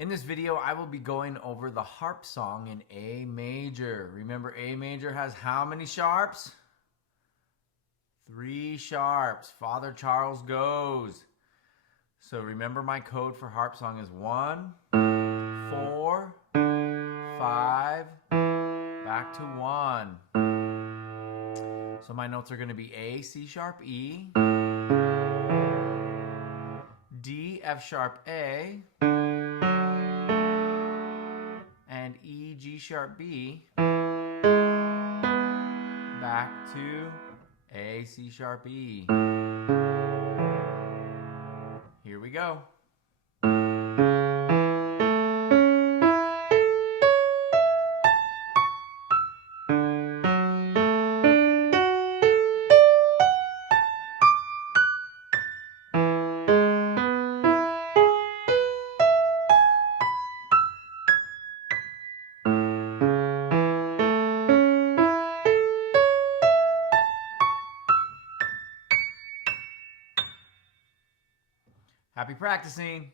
In this video, I will be going over the harp song in A major. Remember, A major has how many sharps? 3 sharps. Father Charles goes. So remember, my code for harp song is 1, 4, 5, back to 1. So my notes are going to be A, C sharp, E, D, F sharp, A, and E, G sharp, B, back to A, C sharp, E. Here we go. Happy practicing.